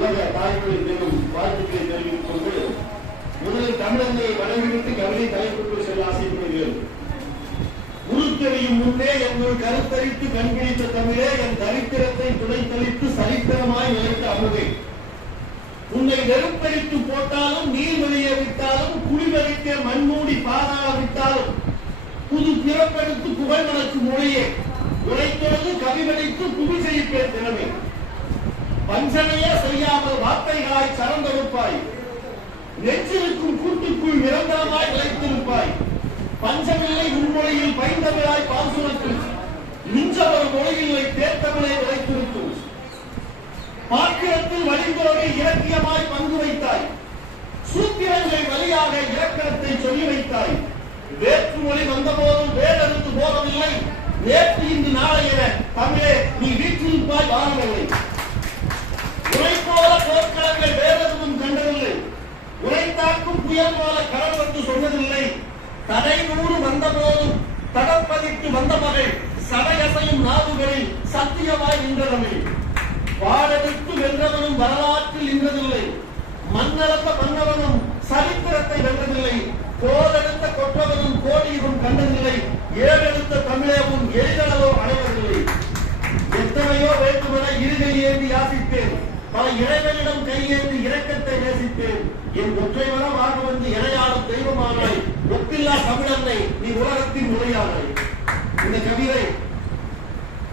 உலக தாய்மொழி தினம் வாழ்த்துக்களை தெரிவித்துக் கொண்டு முதலில் தமிழனை வழங்கிவிட்டு கவிதை தலைப்புக்கு செல்ல ஆசைப்படுகிறேன். உருத்தறியும் முன்னே என்னுள் கருத்தரித்து கண்பிடித்த தமிழே என் தரித்திரத்தை துடைத்தளித்து சரித்திரமாய் நிலைத்த அமுதே. உன்னை நெருப்பெரித்து போட்டாலும் நீர் வெளியே விட்டாலும் குடிவெறிக்க மண்மூடி பாதாள விட்டாலும் புது பிறப்பெடுத்து புகழ் மணக்கு மொழியே. உழைத்தோடு கவிவெடித்து புவி திறமை. தினமே பஞ்சனையே செய்யாமல் வார்த்தைகளாய் சரந்தொடுப்பாய் நெஞ்சிருக்கும் கூட்டுக்குள் நிரந்தரமாய் நிலைத்திருப்பாய் பஞ்சமில்லை உன்மொழியில் பைந்தமிழாய் பாசுரத்தில் நின்றவர் மொழியில்லை தேர்த்தமிழை விளைத்திருக்கும் பாக்கிரத்தில் வழிந்தோரை இலக்கியமாய் பங்கு வைத்தாய். சூத்திரங்கள் வழியாக இலக்கணத்தை சொல்லி வைத்தாய். வேற்றுமொழி வந்தபோதும் வேடெடுத்து போகவில்லை நேற்று இன்று நாளை என தமிழே நீ வீற்றிருப்பாய் வாழவில்லை உரை போல போர்க்களங்கள் வேறெதுவும் கண்டதில்லை உரைத்தாக்கும் புயல் போல கடல் வந்து சொன்னதில்லை. தடை நூறு வந்த போதும் தடப்பதிட்டு வந்த மகள் சடையசையும் நாவுகளில் சத்தியமாய் நின்றதமிழ் பாடெடுத்து வென்றவனும் வரலாற்றில் நின்றதில்லை. மண்ணளந்த மன்னவனும் சரித்திரத்தை வென்றதில்லை. கோலெடுத்த கொற்றவனும் கோடியும் கண்டதில்லை. ஏழெடுத்த தமிழகமும் எளிதளவோ அடைவதில்லை. எத்தனையோ வேண்டுமென இருகை ஏந்தி யாசித்தேன் பல இறைவனிடம் கையேந்தி இரக்கத்தை நேசித்தேன் என் ஒற்றை தெய்வமானாய் ஒப்பில்லா தமிழன்னை நீ உலகத்தின் முறையானாய். இந்த கவிதை